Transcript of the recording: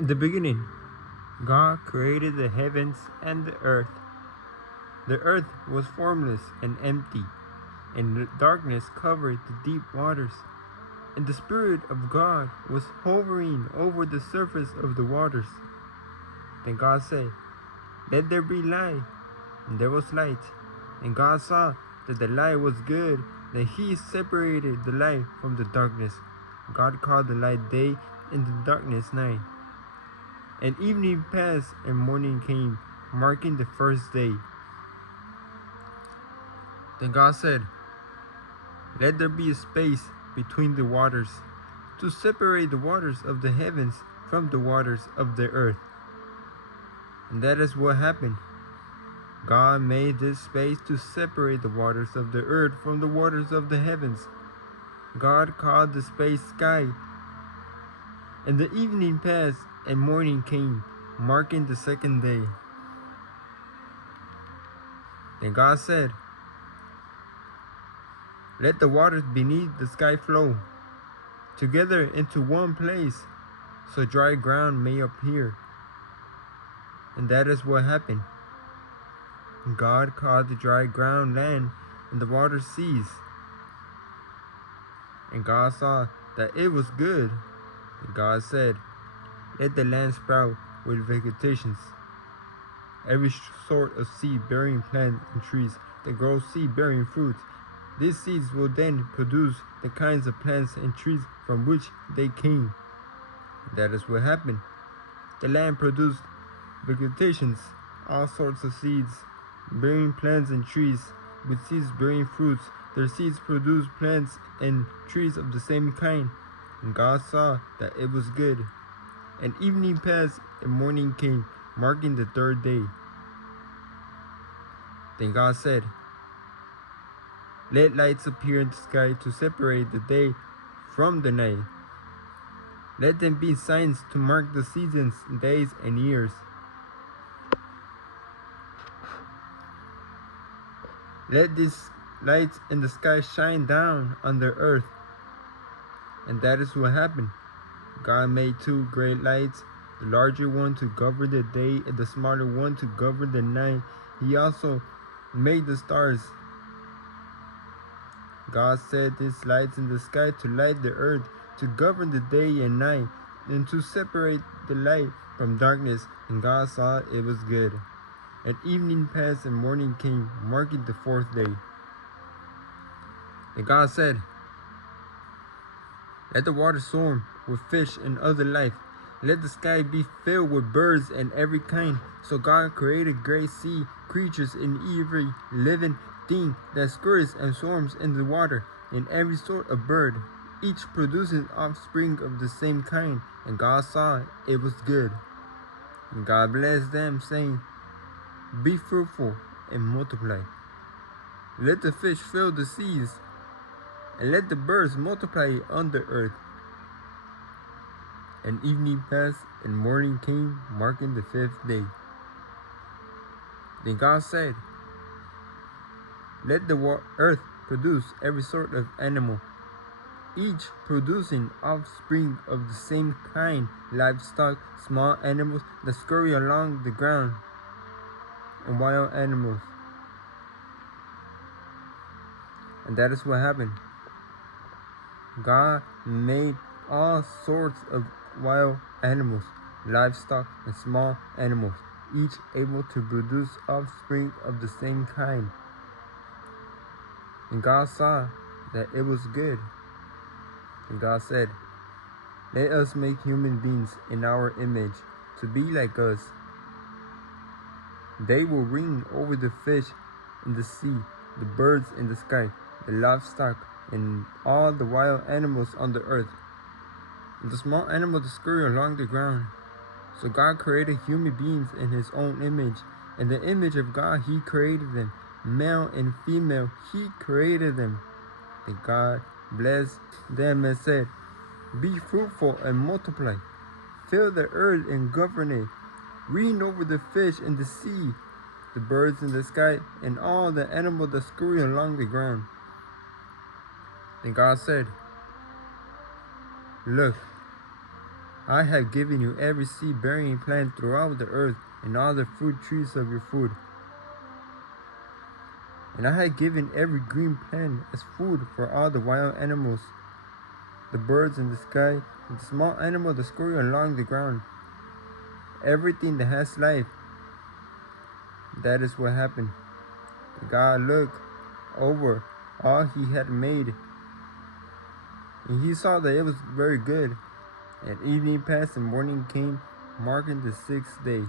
In the beginning, God created the heavens and the earth. The earth was formless and empty, and darkness covered the deep waters. And the Spirit of God was hovering over the surface of the waters. Then God said, "Let there be light," and there was light. And God saw that the light was good, that He separated the light from the darkness. God called the light day, and the darkness night. And evening passed, and morning came, marking the first day. Then God said, "Let there be a space between the waters, to separate the waters of the heavens from the waters of the earth." And that is what happened. God made this space to separate the waters of the earth from the waters of the heavens. God called the space sky. And the evening passed, and morning came, marking the second day. Then God said, "Let the waters beneath the sky flow together into one place, so dry ground may appear." And that is what happened. God called the dry ground land, and the water seas. And God saw that it was good. And God said, "Let the land sprout with vegetations, every sort of seed-bearing plant and trees that grow seed-bearing fruits. These seeds will then produce the kinds of plants and trees from which they came." That is what happened. The land produced vegetations, all sorts of seeds, bearing plants and trees, with seeds bearing fruits. Their seeds produced plants and trees of the same kind. And God saw that it was good. And evening passed, and morning came, marking the third day. Then God said, "Let lights appear in the sky to separate the day from the night. Let them be signs to mark the seasons, days, and years. Let these lights in the sky shine down on the earth." And that is what happened. God made two great lights, the larger one to govern the day and the smaller one to govern the night. He also made the stars. God set these lights in the sky to light the earth, to govern the day and night, and to separate the light from darkness. And God saw it was good. And evening passed, and morning came, marking the fourth day. And God said, "Let the water swarm with fish and other life. Let the sky be filled with birds and every kind." So God created great sea creatures and every living thing that scurries and swarms in the water, and every sort of bird, each producing offspring of the same kind. And God saw it was good. And God blessed them, saying, "Be fruitful and multiply. Let the fish fill the seas, and let the birds multiply on the earth." And evening passed, and morning came, marking the fifth day. Then God said, "Let the earth produce every sort of animal, each producing offspring of the same kind, livestock, small animals that scurry along the ground, and wild animals." And that is what happened. God made all sorts of wild animals, livestock, and small animals, each able to produce offspring of the same kind. And God saw that it was good. And God said, "Let us make human beings in our image, to be like us. They will reign over the fish in the sea, the birds in the sky, the livestock, and all the wild animals on the earth, and the small animals that scurry along the ground." So God created human beings in His own image. In the image of God He created them. Male and female He created them. And God blessed them and said, "Be fruitful and multiply. Fill the earth and govern it. Reign over the fish in the sea, the birds in the sky, and all the animals that scurry along the ground." Then God said, "Look, I have given you every seed-bearing plant throughout the earth, and all the fruit trees of your food. And I have given every green plant as food for all the wild animals, the birds in the sky, and the small animal that scurry along the ground. Everything that has life. That is what happened. God looked over all he had made, and he saw that it was very good. And evening passed and morning came, marking the 6th day.